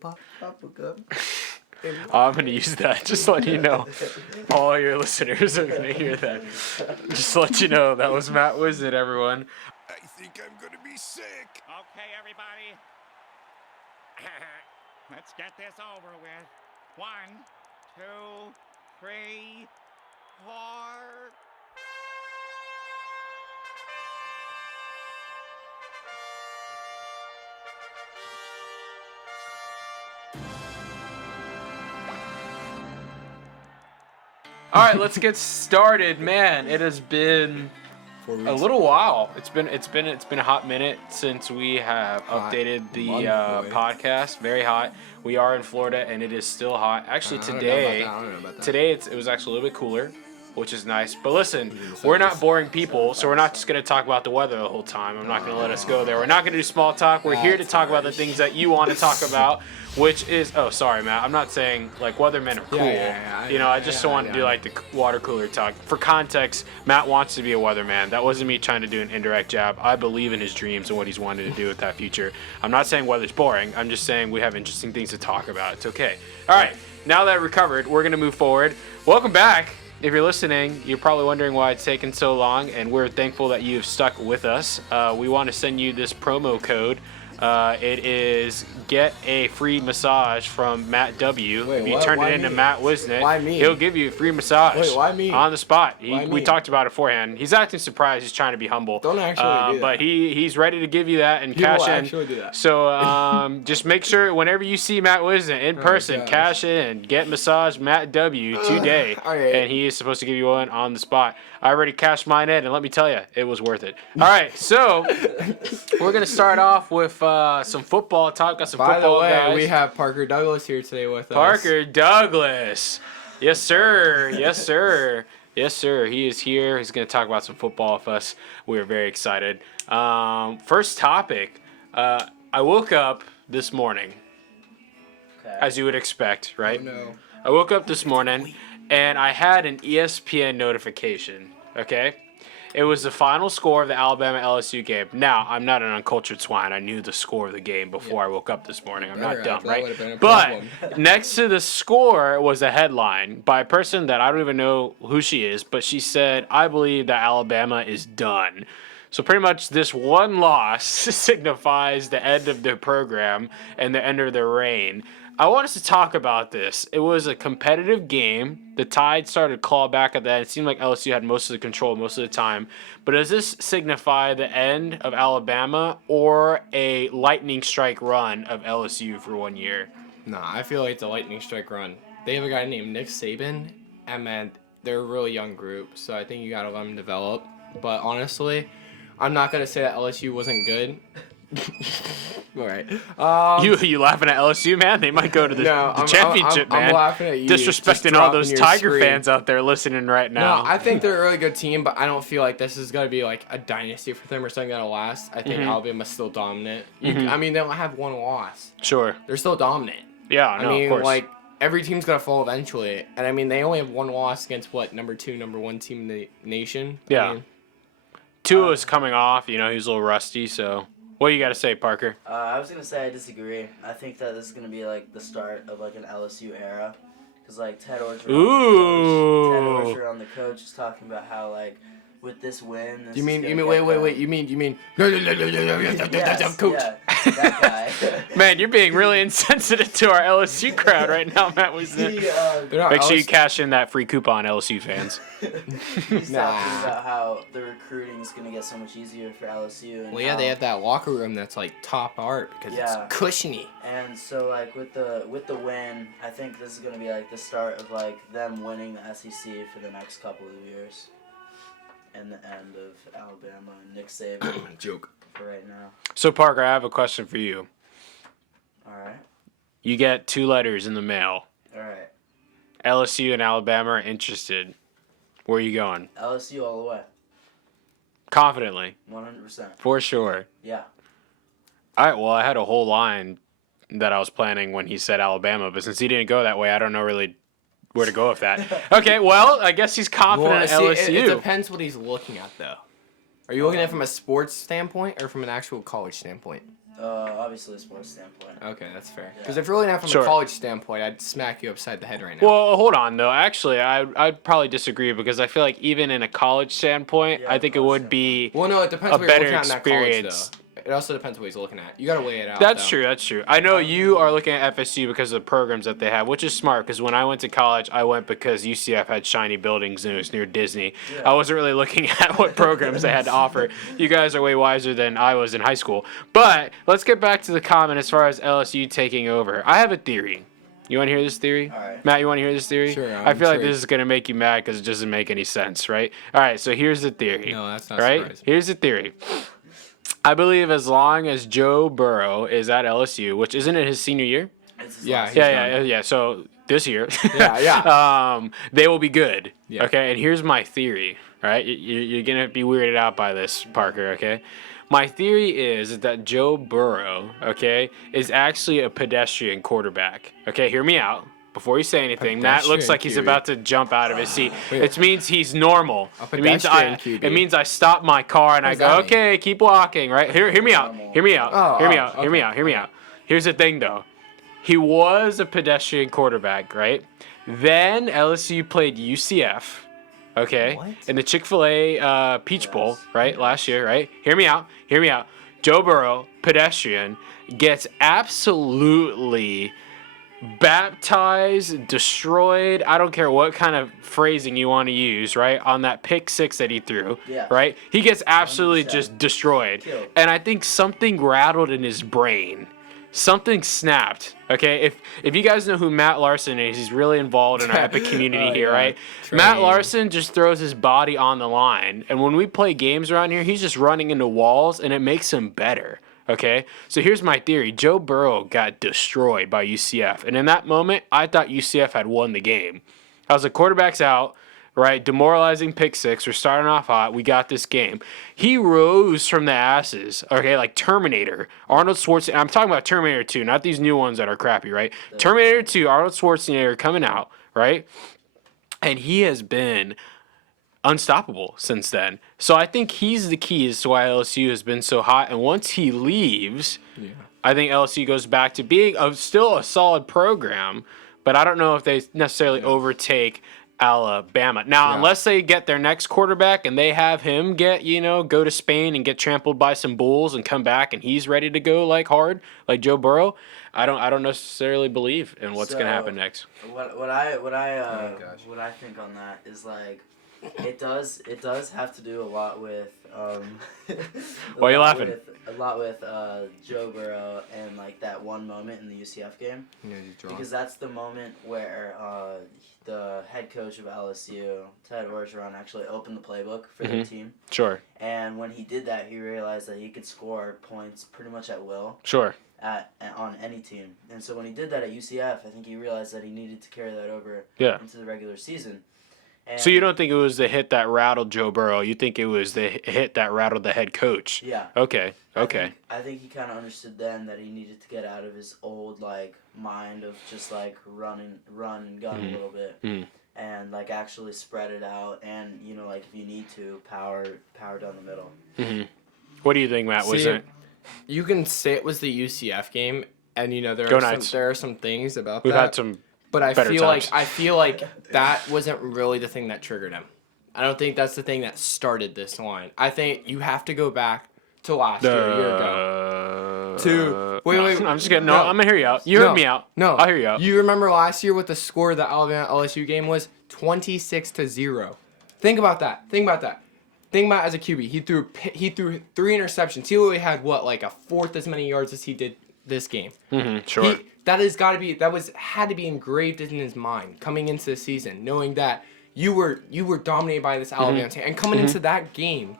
Pop a cup. I'm going to use that, just to let you know. All your listeners are going to hear that. Just to let you know, that was Matt Wizard, everyone. I think I'm going to be sick. Okay, everybody. Let's get this over with. 1, 2, 3, 4. All right, let's get started. Man, it has been a little while. It's been a hot minute since we have updated the podcast. Very hot. We are in Florida and it is still hot. Actually, today it was actually a little bit cooler, which is nice. But listen, we're not boring people, so we're not just going to talk about the weather the whole time. I'm not going to let us go there. We're not going to do small talk. We're here to talk about the things that you want to talk about, which is, oh, sorry, Matt. I'm not saying, like, weathermen are cool. I just don't want to do, like, the water cooler talk. For context, Matt wants to be a weatherman. That wasn't me trying to do an indirect jab. I believe in his dreams and what he's wanted to do with that future. I'm not saying weather's boring. I'm just saying we have interesting things to talk about. It's okay. All right. Now that we're covered, we're going to move forward. Welcome back. If you're listening, you're probably wondering why it's taken so long, and we're thankful that you've stuck with us. We want to send you this promo code. It is get a free massage from Matt W. Wait, if you what? turn Why it into me? Matt Wisnick, Why me? he'll give you a free massage. Wait, why me? On the spot. Why We me? talked about it beforehand. He's acting surprised. He's trying to be humble. Don't actually do that. But he's ready to give you that and He cash will in. actually do that. So just make sure whenever you see Matt Wisnick in person, gosh. cash in, get massage Matt W. today. Okay. And he is supposed to give you one on the spot. I already cashed mine in, and let me tell you, it was worth it. All right, so we're going to start off with some football talk. Got some By the football way, guys. we have Parker Douglas here today with us. Parker Douglas. Yes, sir. Yes, sir. Yes, sir. He is here. He's going to talk about some football with us. We are very excited. First topic. I woke up this morning, as you would expect, right? Oh, no. I woke up this morning, and I had an ESPN notification, okay? It was the final score of the Alabama-LSU game. Now, I'm not an uncultured swine. I knew the score of the game before I woke up this morning. I'm not dumb, that would've been right? a But problem. next to the score was a headline by a person that I don't even know who she is, but she said, I believe that Alabama is done. So pretty much this one loss signifies the end of their program and the end of their reign. I want us to talk about this. It was a competitive game. The Tide started to claw back at that. It seemed like LSU had most of the control most of the time. But does this signify the end of Alabama or a lightning strike run of LSU for 1 year? Nah, I feel like it's a lightning strike run. They have a guy named Nick Saban, and man, they're a really young group, so I think you gotta let them develop. But honestly, I'm not gonna say that LSU wasn't good. All right. You laughing at LSU, man? They might go to the championship, man. I'm laughing at you. Disrespecting all those Tiger fans out there listening right now. No, I think they're a really good team, but I don't feel like this is going to be like a dynasty for them or something that'll last. I think Alabama's still dominant. I mean, they don't have one loss. Sure. They're still dominant. Yeah, no, I mean, of course. like, every team's going to fall eventually. And I mean, they only have one loss against what, number 2, number 1 team in the nation? Yeah. I mean, Tua's coming off. He was a little rusty, so... What do you got to say, Parker? I was going to say I disagree. I think that this is going to be, like, the start of, like, an LSU era. Because, like, Ted Orgeron, the coach, is talking about how, like, with this win... This You mean, is wait, gonna you mean... Yes, Coach. yeah, that guy. Man, you're being really insensitive to our LSU crowd right now, Matt. Make sure you cash in that free coupon, LSU fans. He's talking about how the recruiting is going to get so much easier for LSU. And Well, yeah, they have that locker room that's, like, top art because it's cushiony. And so, like, with the win, I think this is going to be, like, the start of, like, them winning the SEC for the next couple of years. And the end of Alabama and Nick Saban. Joke. For right now. So, Parker, I have a question for you. All right. You get 2 letters in the mail. All right. LSU and Alabama are interested. Where are you going? LSU all the way. Confidently. 100%. For sure. Yeah. All right, well, I had a whole line that I was planning when he said Alabama, but since he didn't go that way, I don't know really where to go with that. Okay, well, I guess he's confident in LSU. It depends what he's looking at, though. Are you looking at it from a sports standpoint or from an actual college standpoint? Obviously, a sports standpoint. Okay, that's fair. Yeah. Because if you're looking at it from Sure. a college standpoint, I'd smack you upside the head right now. Well, hold on though. Actually, I'd probably disagree because I feel like even in a college standpoint, Yeah, I think it college would be. Well, no, it depends a what you're better looking at in that college, experience. though. It also depends what he's looking at. You gotta weigh it out. That's though. true. That's true. I know you are looking at FSU because of the programs that they have, which is smart. Because when I went to college, I went because UCF had shiny buildings and it was near Disney. Yeah. I wasn't really looking at what programs they had to offer. You guys are way wiser than I was in high school. But let's get back to the comment as far as LSU taking over. I have a theory. You want to hear this theory? All right. Matt, you want to hear this theory? Sure, I'm I feel like intrigued. this is going to make you mad because it doesn't make any sense, right? All right, so here's the theory. No, that's not right? surprising. Here's the theory. I believe as long as Joe Burrow is at LSU, which isn't it his senior year? It's his Yeah, last he's year. Yeah. So this year, Yeah. they will be good. Yeah. Okay, and here's my theory. Right, you're gonna be weirded out by this, Parker. Okay, my theory is that Joe Burrow, okay, is actually a pedestrian quarterback. Okay, hear me out. Before you say anything, Matt looks Pedestrian like he's QB. about to jump out of his seat. Wait. It means he's normal. A It means pedestrian QB. it means I stop my car and I does go, that mean? okay, keep walking. Right? Hear me out. Hear me out. Oh, hear me oh, out. Hear me okay. out. Hear me out. Here's the thing, though. He was a pedestrian quarterback, right? Then LSU played UCF, okay, What? in the Chick-fil-A Peach Bowl, right, last year, right? Hear me out. Hear me out. Joe Burrow, pedestrian, gets absolutely baptized, destroyed. I don't care what kind of phrasing you want to use, right? On that pick six that he threw, Yeah. right? He gets absolutely 100%. just destroyed. Killed. And I think something rattled in his brain. Something snapped. Okay, if you guys know who Matt Larson is, he's really involved in our Epic community Oh, here, yeah. right? Train. Matt Larson just throws his body on the line, and when we play games around here, he's just running into walls, and it makes him better. Okay, so here's my theory: Joe Burrow got destroyed by UCF, and in that moment, I thought UCF had won the game. I was like, quarterback's out. Right, demoralizing pick six. We're starting off hot. We got this game. He rose from the asses. Okay, like Terminator. Arnold Schwarzenegger. I'm talking about Terminator 2, not these new ones that are crappy, right? Terminator 2, Arnold Schwarzenegger coming out, right? And he has been unstoppable since then. So I think he's the key as to why LSU has been so hot. And once he leaves, I think LSU goes back to being still a solid program, but I don't know if they necessarily overtake Alabama. Now, unless they get their next quarterback and they have him go to Spain and get trampled by some bulls and come back and he's ready to go like hard, like Joe Burrow, I don't necessarily believe in what's going to happen next. What I think on that is like it does have to do a lot with Why are you laughing? A lot with Joe Burrow and like that one moment in the UCF game, because that's the moment where the head coach of LSU, Ted Orgeron, actually opened the playbook for their team. Sure. And when he did that, he realized that he could score points pretty much at will. Sure. On any team. And so when he did that at UCF, I think he realized that he needed to carry that over into the regular season. And So you don't think it was the hit that rattled Joe Burrow? You think it was the hit that rattled the head coach? Yeah. Okay. I think he kind of understood then that he needed to get out of his old like mind of just like run and gun a little bit, and like actually spread it out, and like if you need to power down the middle. What do you think, Matt? Was it? You can say it was the UCF game, and Go Knights. there are some things about We've that. had some. But I better feel like that wasn't really the thing that triggered him. I don't think that's the thing that started this line. I think you have to go back to last year, a year ago. Wait. I'm just kidding. No, I'm gonna hear you out. You heard me out. No, I'll hear you out. You remember last year what the score of the Alabama LSU game was? 26-0. Think about that. Think about as a QB. He threw 3 interceptions. He only had like a fourth as many yards as he did this game. Sure. That had to be engraved in his mind coming into the season, knowing that you were dominated by this Alabama team, and coming into that game,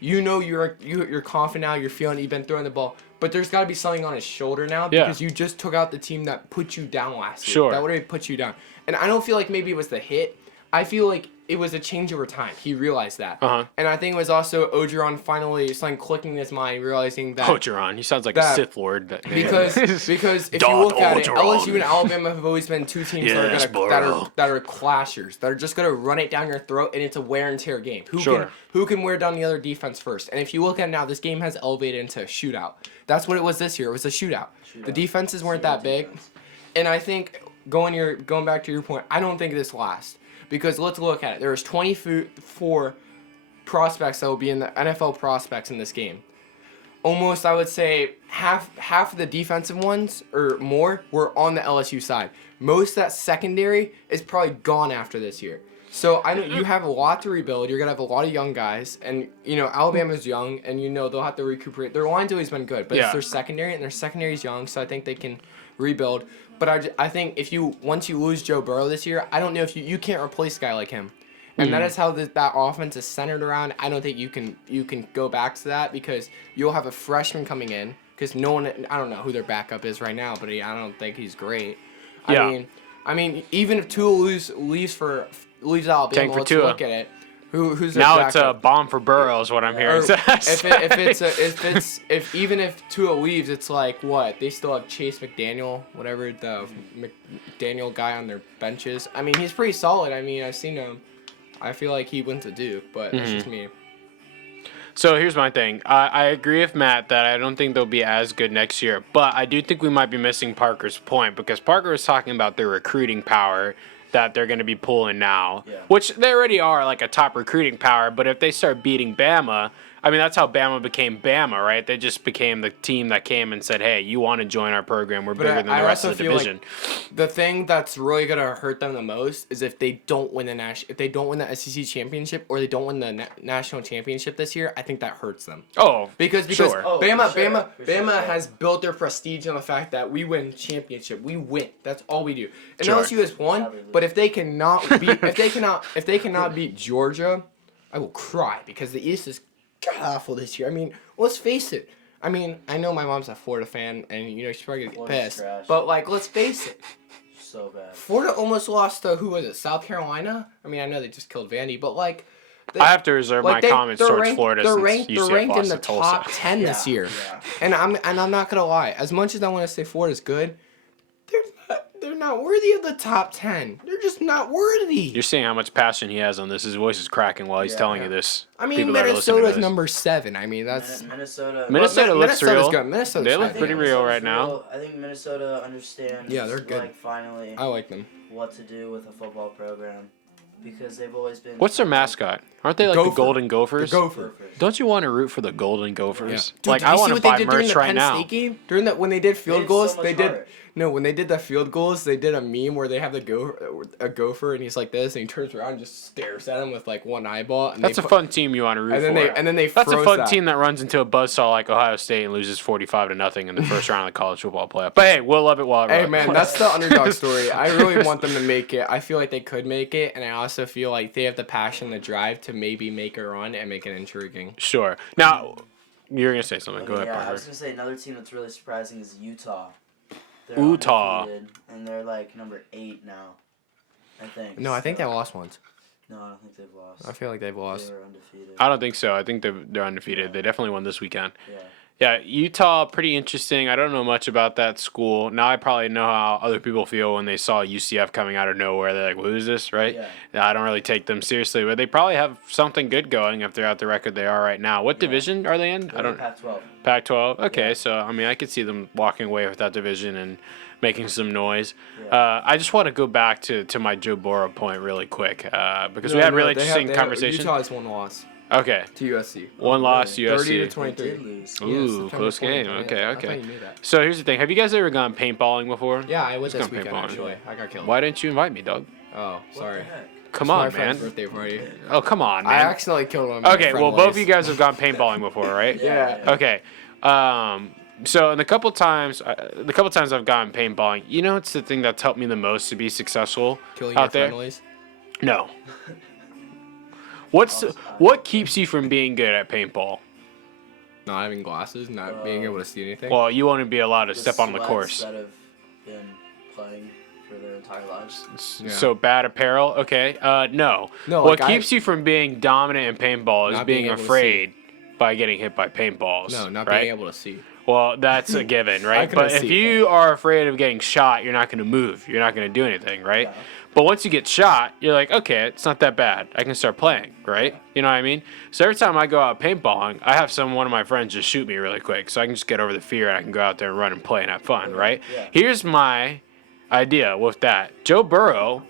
you're confident now. You're feeling you've been throwing the ball, but there's got to be something on his shoulder now because you just took out the team that put you down last year. Sure. That would have put you down, and I don't feel like maybe it was the hit. I feel like it was a change over time. He realized that. Uh-huh. And I think it was also Ogeron finally something clicking in his mind, realizing that Ogeron, he sounds like a Sith Lord. because if you Darth look at it, Ogeron. LSU and Alabama have always been two teams Yes, that are clashers, that are just gonna run it down your throat, and it's a wear and tear game. Who can wear down the other defense first? And if you look at it now, this game has elevated into a shootout. That's what it was this year. It was a shootout. The defenses weren't that big, and I think going back to your point, I don't think this lasts because let's look at it. There's 24 prospects that will be in the NFL prospects in this game. Almost, I would say, half of the defensive ones or more were on the LSU side. Most of that secondary is probably gone after this year. So you have a lot to rebuild. You're gonna have a lot of young guys, and Alabama's young, and they'll have to recuperate. Their line's always been good, but it's their secondary, and their secondary's young, so I think they can rebuild. But I think once you lose Joe Burrow this year, I don't know if you can't replace a guy like him. And that is how that offense is centered around. I don't think you can go back to that because you'll have a freshman coming in because no one, I don't know who their backup is right now, but I don't think he's great. Yeah. I mean, even if Tua leaves Alabama, Tank for let's Tua. look at it. Who's their Now backup? it's a bomb for Burrow is what I'm hearing. Even if Tua leaves, it's like what they still have Chase McDaniel, whatever the McDaniel guy on their benches. I mean, he's pretty solid. I mean, I've seen him. I feel like he went to Duke, but that's just me. So here's my thing. I agree with Matt that I don't think they'll be as good next year, but I do think we might be missing Parker's point because Parker was talking about their recruiting power that they're going to be pulling now, which they already are like a top recruiting power, but if they start beating Bama, I mean, that's how Bama became Bama, right? They just became the team that came and said, hey, you want to join our program, we're bigger than the rest of the division. Like the thing that's really going to hurt them the most is if they don't win the SEC championship or they don't win the national championship this year, I think that hurts them. Oh, because sure. Bama has built their prestige on the fact that we win championship. We win. That's all we do. And LSU has won, but if they cannot beat Georgia, I will cry because the East is awful this year. I mean, let's face it. I mean, I know my mom's a Florida fan, and she's probably gonna get pissed. Trash. But let's face it. So bad. Florida almost lost to who was it? South Carolina. I mean, I know they just killed Vandy, but I have to reserve my comments towards Florida they're since ranked, UCF they're ranked in the lost to Tulsa. top 10 this year, and I'm not gonna lie. As much as I want to say Florida's good, they're not worthy of the top 10. They're just not worthy. You're seeing how much passion he has on this. His voice is cracking while he's telling you this. I mean, Minnesota's number 7. I mean, that's Minnesota. Minnesota's real. Good. They look pretty real right now. I think Minnesota understands. Yeah, they're good. Finally, I like them. What to do with a football program because they've always been. What's their mascot? Aren't they like the Golden Gophers? The Gopher. Don't you want to root for the Golden Gophers? Yeah. Dude, I want to buy merch right now. When they did field goals, so when they did the field goals, they did a meme where they have a gopher and he's like this and he turns around and just stares at him with like one eyeball. And that's a fun team you want to root for. That's a fun team that runs into a buzzsaw like Ohio State and loses 45-0 in the first round of the college football playoff. But hey, we'll love it while it runs. Hey man, that's the underdog story. I really want them to make it. I feel like they could make it, and I also feel like they have the passion, the drive to maybe make a run and make it intriguing. Sure. Now, you're gonna say something. Go ahead, Parker. I was gonna say another team that's really surprising is Utah. They're Utah. And they're like number 8 now, I think. No, I think they lost once. No, I don't think they've lost. I feel like they've lost. They were undefeated. I don't think so. I think they're undefeated. Yeah. They definitely won this weekend. Yeah. Yeah, Utah, pretty interesting. I don't know much about that school. Now I probably know how other people feel when they saw UCF coming out of nowhere. They're like, well, who's this, right? Yeah. I don't really take them seriously, but they probably have something good going if they're at the record they are right now. What division are they in? They're in Pac-12. Pac-12? Okay, so, I mean, I could see them walking away with that division and making some noise. Yeah. I just want to go back to my Joe Burrow point really quick because we had really interesting conversation. Utah has one loss. Okay. To USC. One loss, USC. 30-23. Ooh, close game. Okay. I thought you knew that. So here's the thing. Have you guys ever gone paintballing before? Yeah, I went this gone weekend, paintballing. actually. I got killed. Why didn't you invite me, dog? Oh, sorry. Come It's on, my man. friend's birthday party. Oh, come on, man. I accidentally killed him. Okay, well, both of you guys have gone paintballing before, right? Yeah. Okay. So in the couple times I've gone paintballing, it's the thing that's helped me the most to be successful Killing out your there. friendlies? No. What keeps you from being good at paintball? Not having glasses, not being able to see anything. Well, you won't be allowed to step on the course. That have been playing for their entire lives. Yeah. So bad apparel. Okay. No. No, What like, keeps you from being dominant in paintball is Not being being able to afraid by getting hit by paintballs. No, not right? being able to see. Well, that's a given, right? couldn't But if see. you are afraid of getting shot, you're not going to move. You're not going to do anything, right? Yeah. But once you get shot, you're like, okay, it's not that bad. I can start playing, right? You know what I mean? So every time I go out paintballing, I have one of my friends just shoot me really quick, so I can just get over the fear and I can go out there and run and play and have fun, right? Yeah. Here's my idea with that. Joe Burrow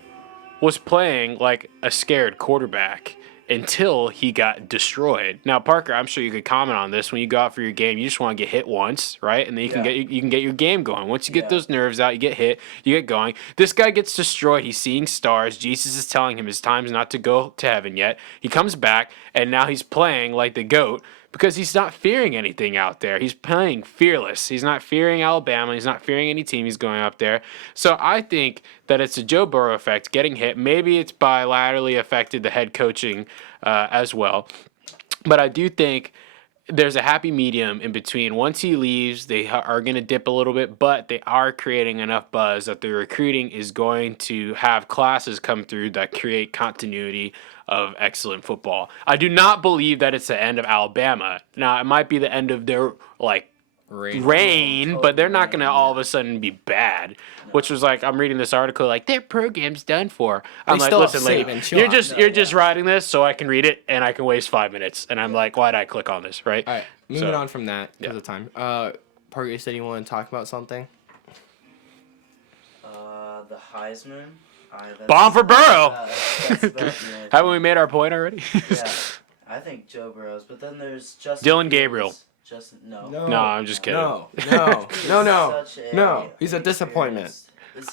was playing like a scared quarterback until he got destroyed. Now, Parker, I'm sure you could comment on this. When you go out for your game, you just want to get hit once, right? And then you can get your game going. Once you get those nerves out, you get hit, you get going. This guy gets destroyed. He's seeing stars. Jesus is telling him his time's not to go to heaven yet. He comes back, and now he's playing like the GOAT because he's not fearing anything out there. He's playing fearless. He's not fearing Alabama. He's not fearing any team he's going up there. So I think that it's a Joe Burrow effect, getting hit. Maybe it's bilaterally affected the head coaching as well. But I do think there's a happy medium in between. Once he leaves, they are going to dip a little bit, but they are creating enough buzz that the recruiting is going to have classes come through that create continuity of excellent football. I do not believe that it's the end of Alabama. Now, it might be the end of their, like, reign, but they're not going to all of a sudden be bad. Which was like, I'm reading this article, like, their program's done for. I'm like, listen, lady, you're just writing this so I can read it and I can waste 5 minutes. And I'm like, why'd I click on this, right? All right, moving on from that because of time. Parker, you said you want to talk about something? The Heisman. Bomb for Burrow! That's Haven't we made our point already? yeah, I think Joe Burrows, but then there's Justin Dylan Fields. Gabriel. Justin, No, I'm just kidding. No. He's a disappointment.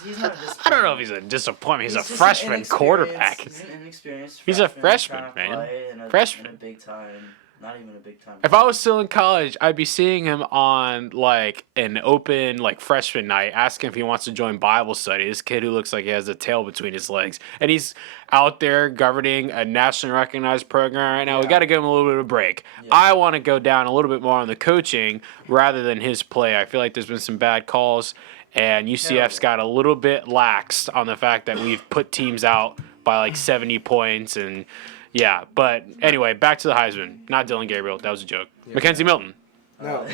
He's not a disappointment. I don't know if he's a disappointment. He's a just an freshman inexperienced- quarterback. He's an inexperienced He's a freshman freshman, trying to man. play in Freshman. in a big time, not even a big time. If I was still in college, I'd be seeing him on like an open like freshman night, asking if he wants to join Bible study. This kid who looks like he has a tail between his legs, and he's out there governing a nationally recognized program right now. We got to give him a little bit of a break. Yeah. I want to go down a little bit more on the coaching rather than his play. I feel like there's been some bad calls, and UCF's got a little bit laxed on the fact that we've put teams out by like 70 points and. Yeah, but anyway, back to the Heisman. Not Dylan Gabriel. That was a joke. Yeah. Mackenzie Milton. No.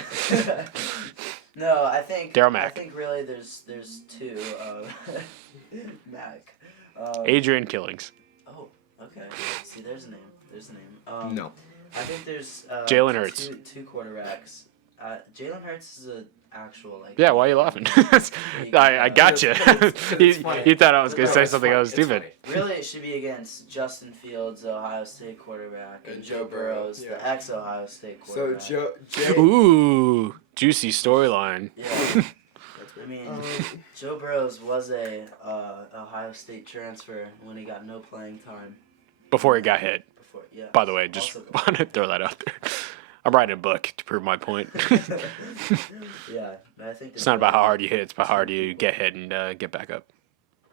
No, I think Darryl Mack. I think really there's two. Mac. Adrian Killings. Oh, okay. See, there's a name. No. I think there's Jalen Hurts. Two quarterbacks. Jalen Hurts is an actual like. Yeah, why are you laughing? I got you. You thought I was gonna say something else stupid. Really, it should be against Justin Fields, the Ohio State quarterback, and Joe Burrows, the ex-Ohio State quarterback. So Ooh, juicy storyline. Yeah. I mean, Joe Burrows was a Ohio State transfer when he got no playing time. Before he got hit. Yeah. By the way, just want to throw that out there. I'm writing a book to prove my point. Yeah, I think it's not about how hard you hit; it's about how hard you get hit and get back up.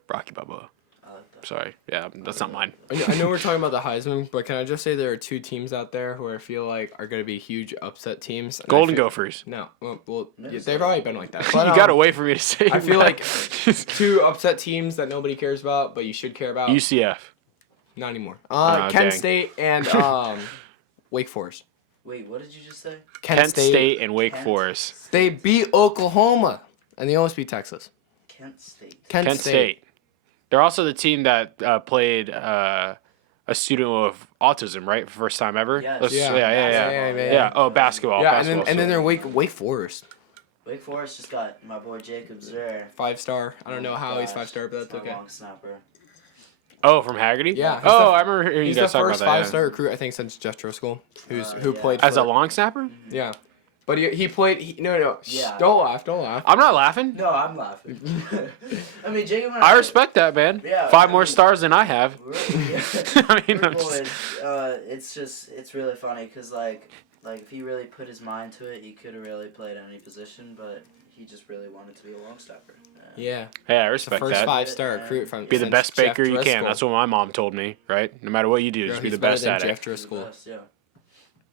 Rocky Balboa. I like that. Sorry, yeah, that's not mine. I know we're talking about the Heisman, but can I just say there are two teams out there who I feel like are going to be huge upset teams. Golden Gophers. No, well yeah, they've already been like that. But, you got to wait for me to say. I feel like two upset teams that nobody cares about, but you should care about. UCF. Not anymore. Oh, Kent dang. State and Wake Forest. Wait, what did you just say? Kent State and Wake Forest. They beat Oklahoma, and they almost beat Texas. Kent State. Kent State. They're also the team that played a student with autism, right? First time ever. Yes. Yeah. Oh, basketball. Yeah, basketball and then they're Wake Forest. Wake Forest just got my boy Jacob Zer. 5-star. I don't know how he's 5-star, but that's okay. Long snapper. Oh, from Haggerty? Yeah. Oh, I remember hearing you He's guys the talk first about that. 5-star recruit I think since Jeff Driscoll, who Yeah. played As for, a long snapper? Yeah, but he played. No. Yeah. Don't laugh. I'm not laughing. No, I'm laughing. I mean, Jacob and I respect that, man. Yeah, 5 more stars than I have. I mean, We're I'm just- it's really funny because like if he really put his mind to it, he could have really played any position, but he just really wanted to be a long snapper. Yeah. Hey, I The respect first that. 5-star recruit from Be the since best Jeff baker you can. Driscoll. That's what my mom told me, right? No matter what you do, Yeah, just be he's the best better at than it. Jeff Driscoll. Yeah.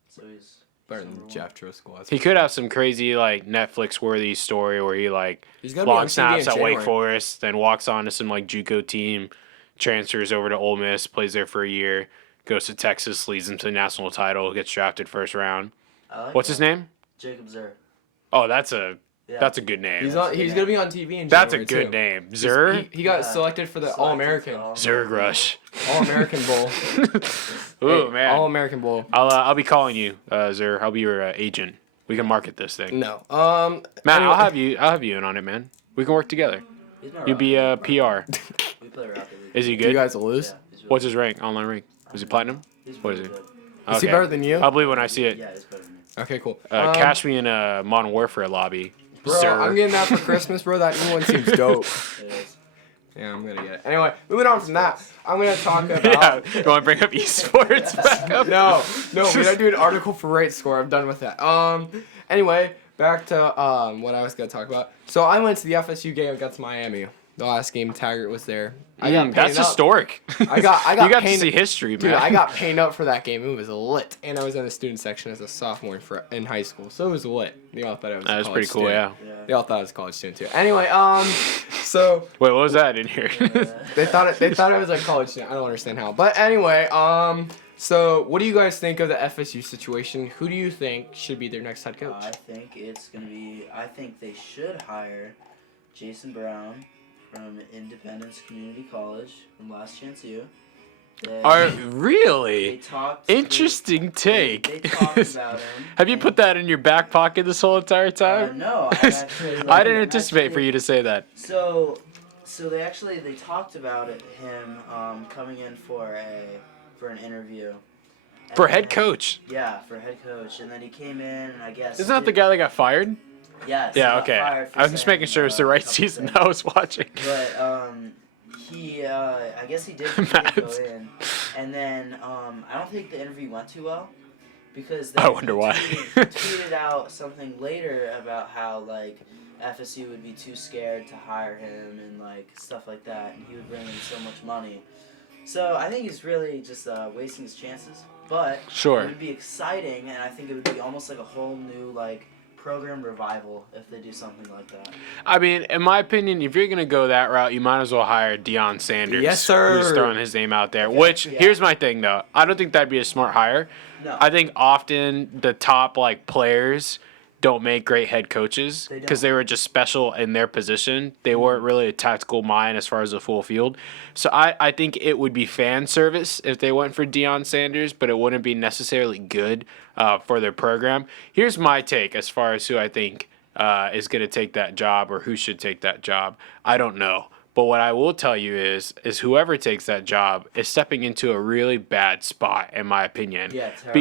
So he's Better than Jeff Driscoll. He could have some crazy like Netflix-worthy story where he like He's gonna be on long TV snaps in at Wake January. Forest, then walks on to some like JUCO team, transfers over to Ole Miss, plays there for a year, goes to Texas, leads them to the national title, gets drafted first round. I like What's that. his name? Jacob Zur. Oh, that's a Yeah. good name. He's gonna be on TV in January. That's a good too. name. Zur? He got Yeah. selected for the Selected All-American. for Zerg Rush. All-American Bowl. Ooh, Hey, man. All-American Bowl. I'll be calling you, Zur. I'll be your agent. We can market this thing. No. Matt, anyway. I'll have you in on it, man. We can work together. He's my You'd be Rocket League PR. buddy. We play Rocket League. Is he Do you good? guys lose? Yeah, he's really What's his rank? Online rank? Is he platinum? He's what is really it? good. Is he better than you? I'll believe when I see it. Yeah, he's better than me. Okay, cool. Cash me in a Modern Warfare lobby. Bro, Zur. I'm getting that for Christmas, bro. That new one seems dope. It is. Yeah, I'm gonna get it. Anyway, moving on from that, I'm gonna talk about. Yeah, you want to bring up esports back up? No, we gotta do an article for rate score. I'm done with that. Anyway, back to what I was gonna talk about. So I went to the FSU game against Miami. The last game, Taggart was there. I got That's painted up. historic. I got you got to painted- see history, man. Dude, I got painted up for that game. It was lit, and I was in the student section as a sophomore in high school, so it was lit. They all thought I was. That a was college pretty cool, student. yeah. They all thought I was a college student too. Anyway, so Wait, what was that in here? they thought I was a college student. I don't understand how, but anyway, so what do you guys think of the FSU situation? Who do you think should be their next head coach? I think it's gonna be. I think they should hire Jason Brown from Independence Community College from Last Chance U. They Really? talked. Interesting take. They talked about him. Have you put that in your back pocket this whole entire time? No, I actually. I didn't anticipate for you to say that. So they talked about him coming in for an interview. For And head then- coach. Yeah, for head coach, and then he came in, and I guess. Isn't that the guy that got fired? Yes. he Yeah, got okay. fired for I was just saying, making sure it was the right a couple season things. I was watching. But he, I guess he did go Matt. in, and then I don't think the interview went too well, because I then wonder he why. tweeted out something later about how like FSU would be too scared to hire him and like stuff like that, and he would bring in so much money. So I think he's really just wasting his chances. But Sure. it would be exciting, and I think it would be almost like a whole new like program revival if they do something like that. I mean, in my opinion, if you're going to go that route, you might as well hire Deion Sanders. Yes, sir. Who's throwing his name out there. Okay, Which, yeah. here's my thing, though. I don't think that'd be a smart hire. No. I think often the top, like, players don't make great head coaches They because don't. they were just special in their position. They weren't really a tactical mind as far as the full field. So I think it would be fan service if they went for Deion Sanders, but it wouldn't be necessarily good for their program. Here's my take as far as who I think is going to take that job or who should take that job. I don't know. But what I will tell you is whoever takes that job is stepping into a really bad spot, in my opinion. Yeah, terrible.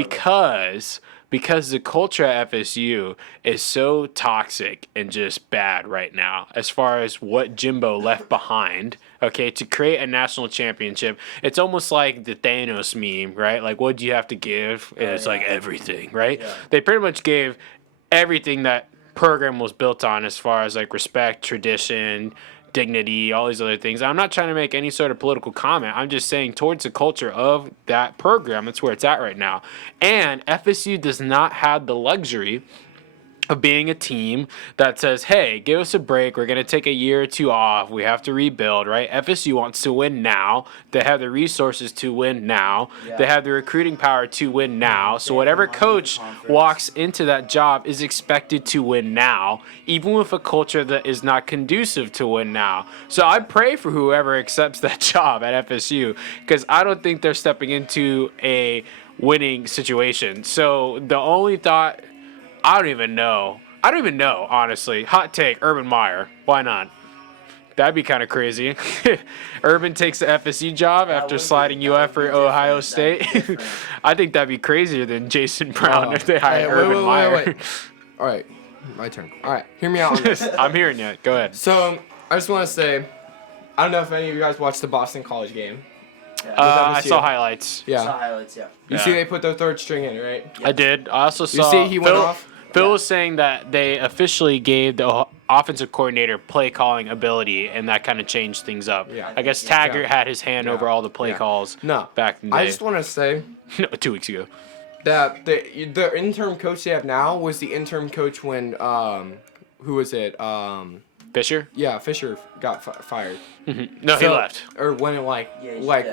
Because the culture at FSU is so toxic and just bad right now as far as what Jimbo left behind, okay, to create a national championship. It's almost like the Thanos meme, right? Like, what do you have to give? And it's like everything, right? Yeah. They pretty much gave everything that program was built on as far as like respect, tradition, dignity, all these other things. I'm not trying to make any sort of political comment. I'm just saying towards the culture of that program, that's where it's at right now. And FSU does not have the luxury of being a team that says, hey, give us a break. We're going to take a year or two off. We have to rebuild, right? FSU wants to win now. They have the resources to win now. Yeah. They have the recruiting power to win now. So They whatever have the money in the coach conference. walks into that job is expected to win now, even with a culture that is not conducive to win now. So I pray for whoever accepts that job at FSU because I don't think they're stepping into a winning situation. So the only thought, I don't even know, honestly. Hot take, Urban Meyer. Why not? That'd be kind of crazy. Urban takes the FSU job after would be- sliding that would UF be for Ohio different. That'd State. be different. I think that'd be crazier than Jason Brown if they hired Hey, Urban Meyer. wait. All right, my turn. All right, hear me out on this. I'm hearing you. Go ahead. So I just want to say, I don't know if any of you guys watched the Boston College game. Yeah. I FSU. saw highlights. Yeah. Saw highlights, yeah. You see, they put their third string in, right? I did. I also saw. see he went off? Phil was saying that they officially gave the offensive coordinator play calling ability, and that kind of changed things up. Yeah. I guess Yeah. Taggart had his hand Yeah. over all the play Yeah. calls. No. Back in the day. I just want to say, No, 2 weeks ago. that the interim coach they have now was the interim coach when who was it Fisher? Yeah, Fisher got fired. No, he left. Or when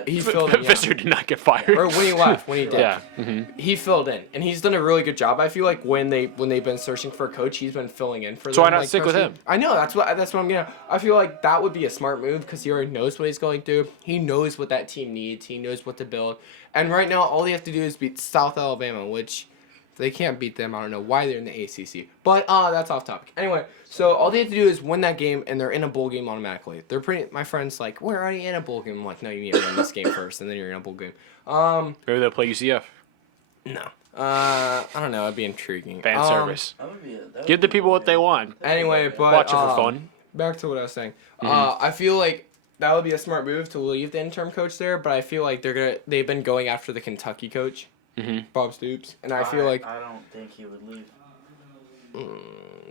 he filled in. Fisher did not get fired. Or when he left, when he did. Yeah. He filled in, and he's done a really good job. I feel like when they've been searching for a coach, he's been filling in for them. So why not stick with him? I know that's what I'm gonna. I feel like that would be a smart move because he already knows what he's going through. He knows what that team needs. He knows what to build. And right now, all they have to do is beat South Alabama, which. If they can't beat them, I don't know why they're in the ACC. But that's off topic. Anyway, so all they have to do is win that game, and they're in a bowl game automatically. My friend's like, we're already in a bowl game. I'm like, no, you need to win this game first, and then you're in a bowl game. Maybe they'll play UCF. No. I don't know. It'd be intriguing. Fan service. That would Give the people what they want. Anyway, but Watch it for fun. Back to what I was saying. I feel like that would be a smart move to leave the interim coach there, but I feel like they've been going after the Kentucky coach. Bob Stoops, and I feel like I don't think he would leave.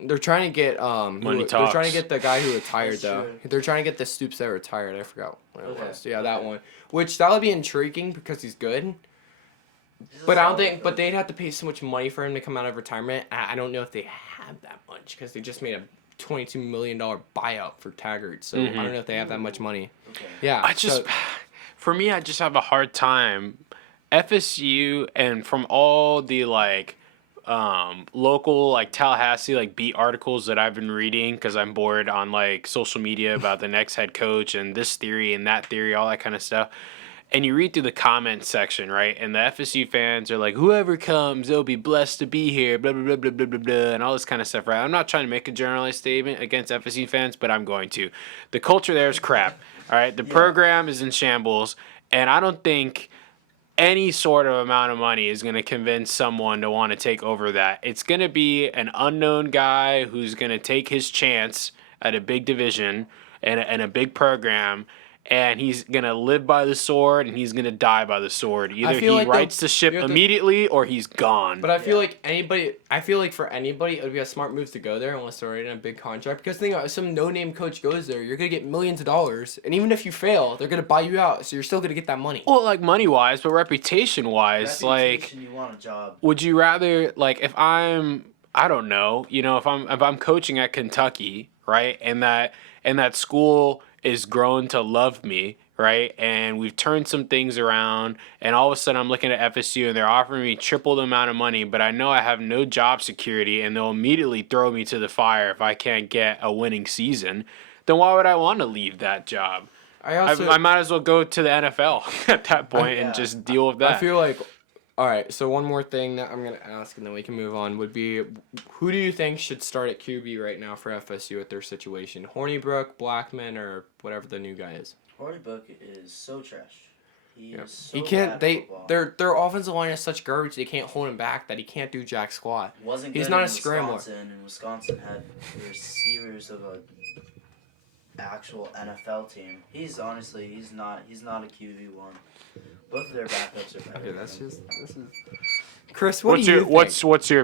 They're trying to get Money they're trying talks. to get the guy who retired That's though. true. They're trying to get the Stoops that retired. I forgot what it Okay. was. Yeah, that one. Which that would be intriguing because he's good. But I don't think. But they'd have to pay so much money for him to come out of retirement. I don't know if they have that much because they just made a $22 million buyout for Taggart. So I don't know if they have that much money. Okay. Yeah. For me, I just have a hard time. FSU and from all the local Tallahassee beat articles that I've been reading because I'm bored on social media about the next head coach and this theory and that theory, all that kind of stuff. And you read through the comment section, right? And the FSU fans are like, whoever comes, they'll be blessed to be here, blah, blah, blah, blah, blah, blah, blah, and all this kind of stuff, right? I'm not trying to make a generalized statement against FSU fans, but I'm going to. The culture there is crap, all right? The program is in shambles, and I don't think any sort of amount of money is going to convince someone to want to take over that. It's going to be an unknown guy who's going to take his chance at a big division and a big program, and he's going to live by the sword and he's going to die by the sword. Either he rights the ship immediately or he's gone. But I feel like for anybody, it would be a smart move to go there unless they're already in a big contract. Because think about it, if some no-name coach goes there, you're going to get millions of dollars. And even if you fail, they're going to buy you out. So you're still going to get that money. Well, money-wise, but reputation-wise, You want a job. would you rather, if I'm, I don't know, if I'm coaching at Kentucky, right, and that school is grown to love me, right? And we've turned some things around, and all of a sudden I'm looking at FSU and they're offering me triple the amount of money, but I know I have no job security and they'll immediately throw me to the fire if I can't get a winning season. Then why would I want to leave that job? I might as well go to the NFL at that point and just deal with that. I feel like, all right, so one more thing that I'm going to ask and then we can move on would be, who do you think should start at QB right now for FSU at their situation? Hornibrook, Blackman, or whatever the new guy is? Hornibrook is so trash. He is so he can't. bad at football. Their offensive line is such garbage. They can't hold him back. That he can't do jack squat. He's not a scrambler. Wisconsin had receivers of a actual NFL team. He's not a QB1. Both of their backups are better. Okay, this is Chris. What's your